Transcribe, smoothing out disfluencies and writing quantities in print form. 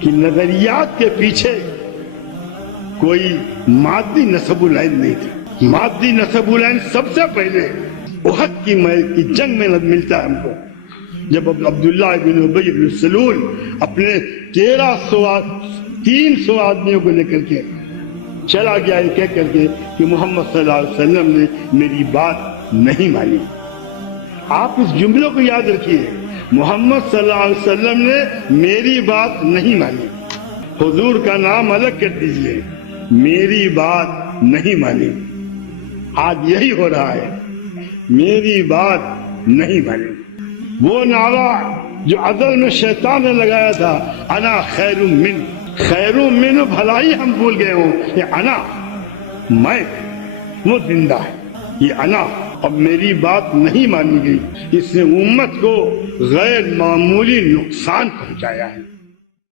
کہ نظریات کے پیچھے کوئی مادی نسب العین نہیں تھی. مادی نسب العین سب سے پہلے احد کی جنگ میں ملتا ہے ہم کو، جب عبداللہ بن ابی بن سلول اپنے 300 آدمیوں کو لے کر کے چلا گیا یہ کہہ کر کے کہ محمد صلی اللہ علیہ وسلم نے میری بات نہیں مانی. آپ اس جملے کو یاد رکھیے، محمد صلی اللہ علیہ وسلم نے میری بات نہیں مانی. حضور کا نام الگ کر دیجئے، میری بات نہیں مانی. آج یہی ہو رہا ہے، میری بات نہیں مانی. وہ نعرہ جو ازل میں شیطان نے لگایا تھا، انا خیر من بھلائی ہم بھول گئے ہوں. یہ انا، میں، وہ زندہ ہے. یہ انا اب میری بات نہیں مانی گئی، اس نے امت کو غیر معمولی نقصان پہنچایا ہے.